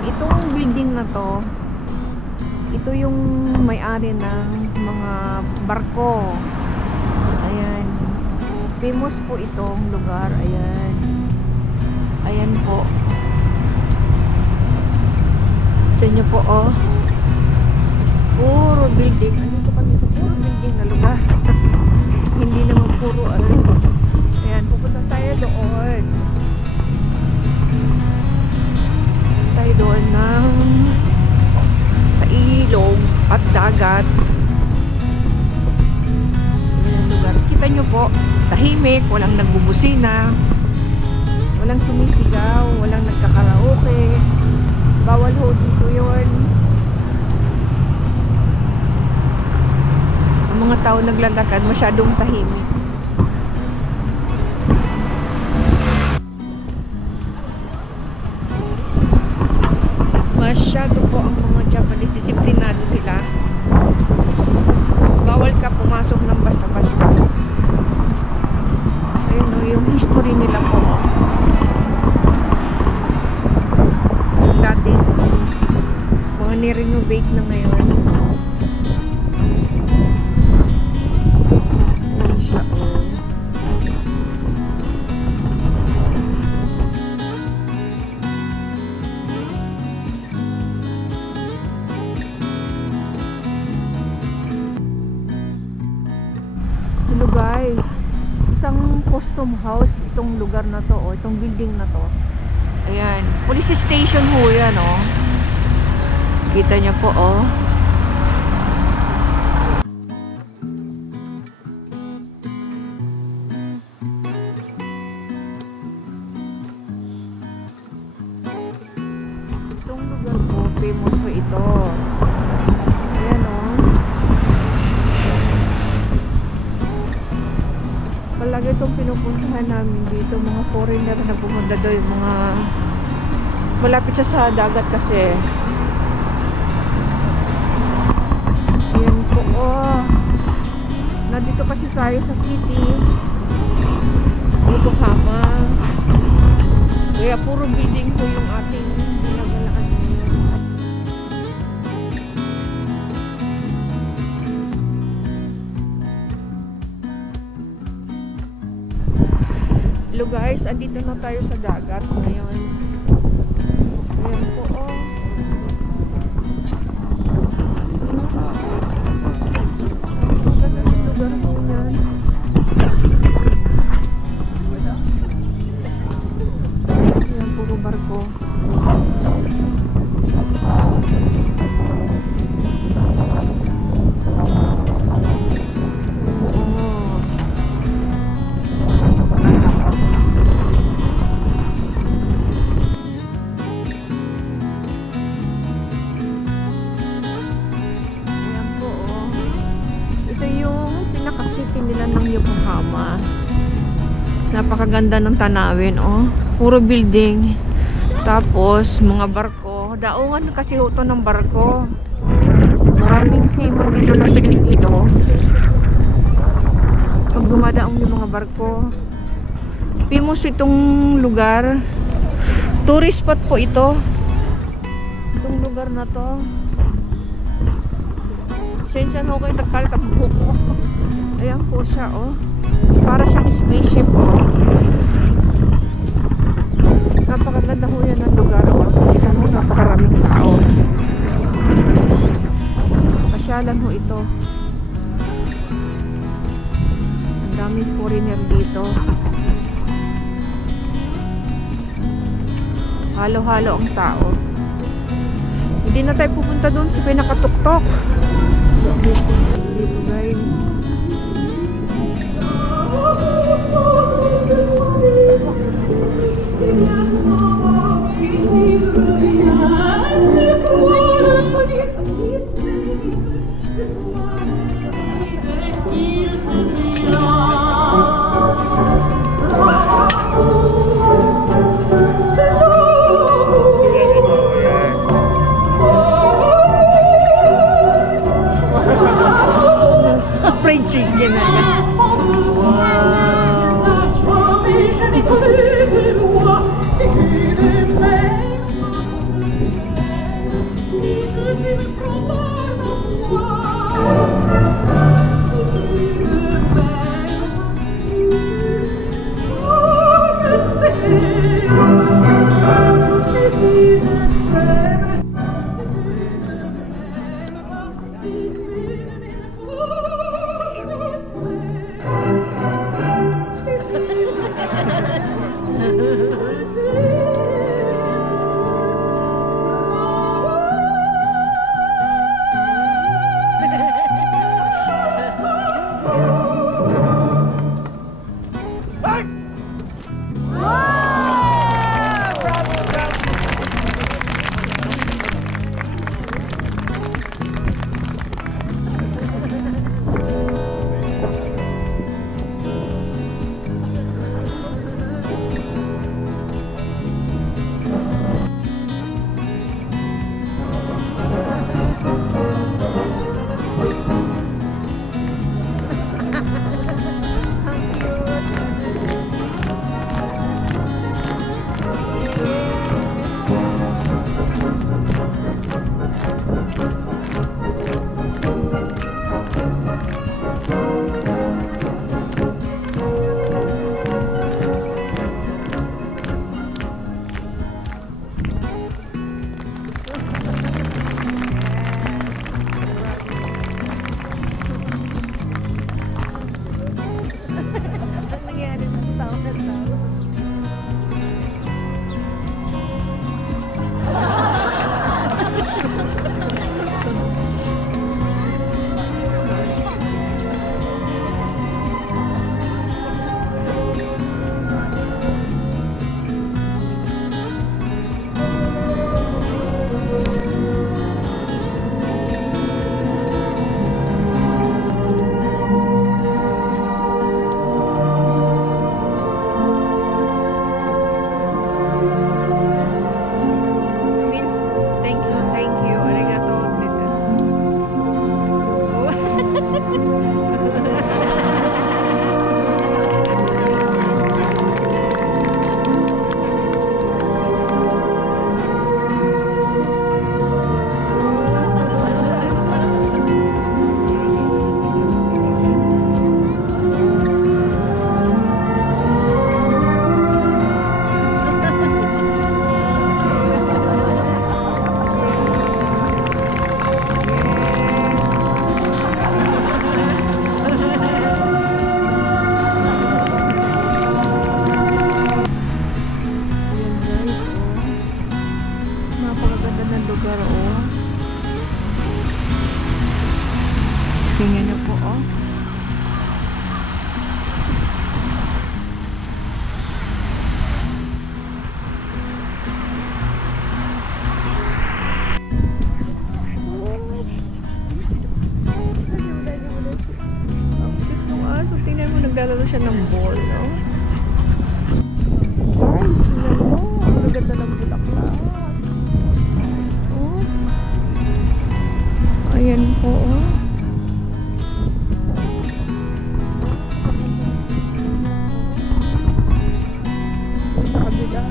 Ayan, itong building na to, ito yung may-ari ng mga barko. Ayan. Famous po itong lugar. Ayan. Ayan po. Ito nyo po, oh. Puro building. Andito kami sa puro building na lugar. Hindi naman puro, ayan, pupunta tayo doon. Tayo doon ng sa ilog at dagat. Ayan, lugar. Kita nyo po, tahimik, walang nagbubusina, walang sumisigaw, walang nagkakaraoke. Bawal ho dito yun. Ang mga tao naglalakad, masyadong tahimik. Masyado po ang mga Japanese, disiplinado sila. Bawal ka pumasok ng basta-basta. Ayun o, yung history nila po. Dati, mga nirenovate na ngayon. Ayun siya o. Hello guys, isang custom house itong lugar na to, o itong building na to. Ayan, police station ho yan, oh. Kita niyo po, oh. Itong lugar po, famous po ito. Ayan, oh. Palagi itong pinupuntahan namin dito, mga foreigner na pumunta doon, mga malapit siya sa dagat kasi. Ayan po, oh. Nandito kasi tayo sa city. Dito kama. Kaya puro building po yung ating ginagalaan ngayon. Hello guys, andito na tayo sa dagat ngayon. Ayan po, oh. Ganda ng lugar po yan. Ayan, puro barko. Nila ng Yokohama. Napakaganda ng tanawin, oh. Puro building. Tapos mga barko. Daungan kasi ito ng barko. Maraming seaman dito na Pilipino. Pag dumadaong yung mga barko. Famous itong lugar. Tourist spot po ito. Itong lugar na to. Sensya na kayo nagkalkang buko. Ayan po siya, oh. Para siyang spaceship, oh. Napakaganda ho yan ang lugar, oh. Kita mo, napakaraming tao. Pasyalan ho ito. Ang daming foreigner dito. Halo-halo ang tao. Hindi na tayo pupunta doon sa pinakatuktok. Dito guys. Fried chicken na yan. Wow. Means thank you, arigato. Ayan guys, oh. Napakaganda ng lugar, oh. Tingnan niyo po, oh. Ang cute ng aso. Tingnan mo, naglalaro siya ng ball, no? Guys, tingnan mo. Ang ganda ng bulaklak. Oh. Ayan po, oh. Sa kabila.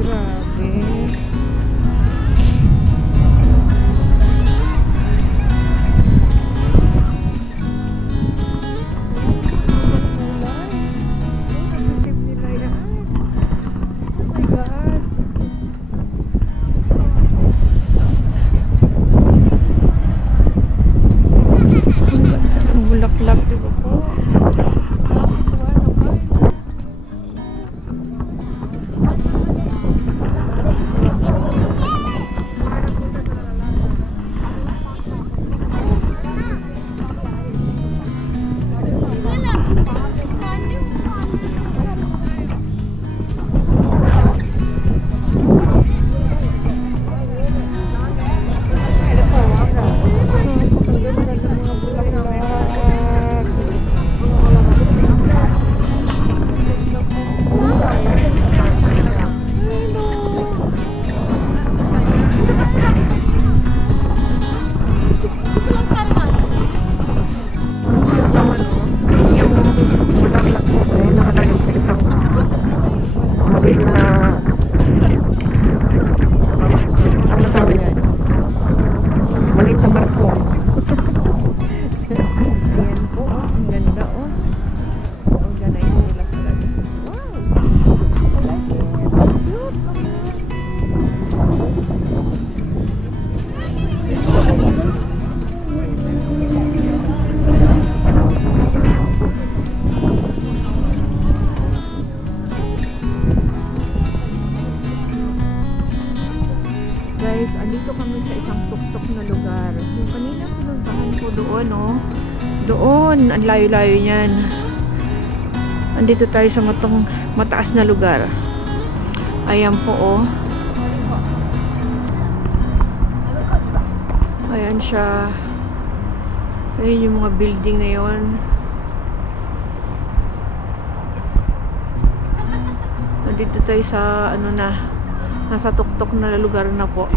Grabe. Kulay. kami sa isang tuktok na lugar. Yung kanina pinuntahan ko doon, oh. Doon, ang layo-layo niyan. Andito tayo sa mataas na lugar. Ayan po, oh. Ayan siya. Ayan yung mga building na yon. Nandito tayo sa ano na, nasa tuktok na lugar na po.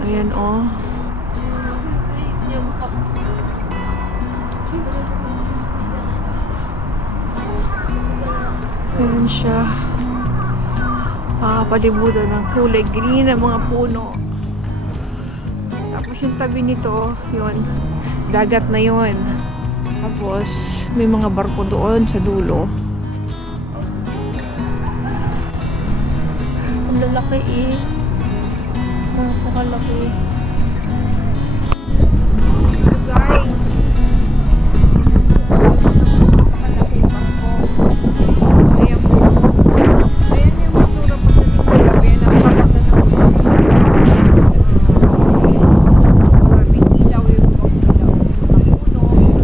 Ayan, oh. Ayan siya. Palibutan ng kulay green ng mga puno. Tapos yung tabi nito, yun, dagat na yun. Tapos may mga barko doon sa dulo. Ang lalaki eh. Napakalaki. Guys, napakalaki barko. Ayan po. Ayan yung matura pa sa gabi. Napakaganda ng maraming ilaw yung ilaw. Puno.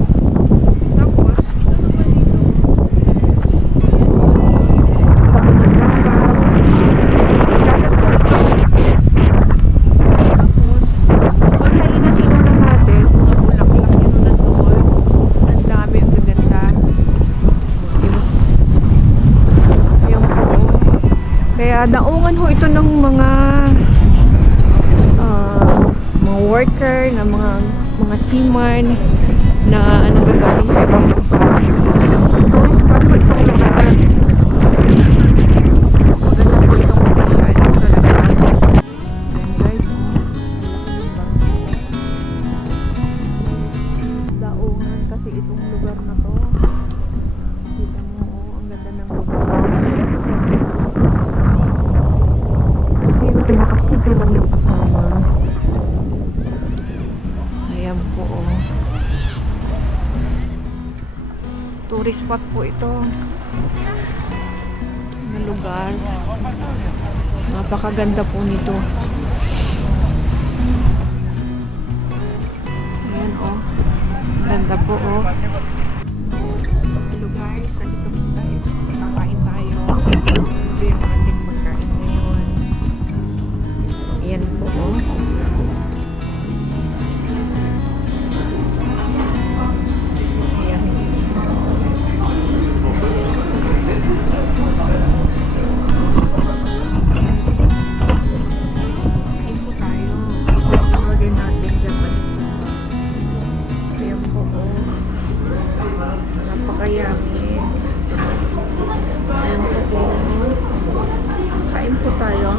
Tapos, ito naman dito. Daungan ho ito ng mga worker, na mga seaman na nagagaling sa ibang bansa. Tourist spot po itong lugar. Maganda po itong lugar talaga. Guys, daungan kasi itong lugar na to. Kita mo, oh, ang ganda ng lugar. Pinakasipil lang yung ayan po, oh. Tourist spot po ito na lugar. Napakaganda po nito. Ayan, oh. Ganda po, oh. Lugar, nandito po tayo. Kakain tayo. Ito yung ating magkain ngayon. Ayan po, oh. Ayan. Kain po tayo. Order natin Japanese food. Ayan po, oh. Napakayami. Ayan po, oh. Kain po tayo.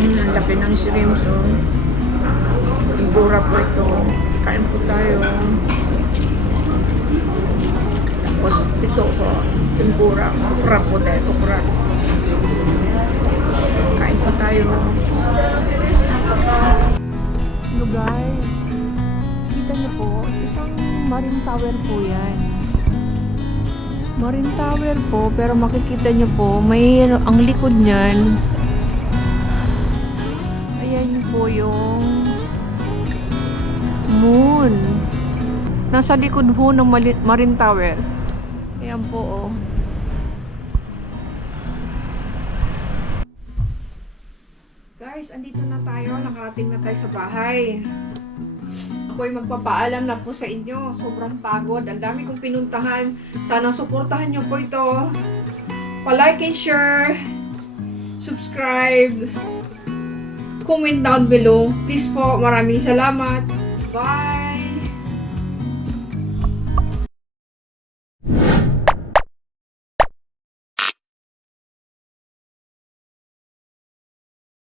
Ang laki ng shrimps, oh. Figura po ito. Kain po tayo. Tapos ito po, figura. Okra po tayo. Okra. Kain po tayo. Hello guys. Kita niyo po, isang marine tower po yan. Marine tower po, pero makikita nyo po, may ang likod nyan. Ayan po yung moon. Nasa likod po ng marine tower. Ayan po, oh. Guys, andito na tayo. Nakarating na tayo sa bahay. Ako'y magpapaalam na po sa inyo. Sobrang pagod. Ang dami kong pinuntahan. Sana suportahan nyo po ito. Pa-like and share. Subscribe. Comment down below. Please po. Maraming salamat. Bye!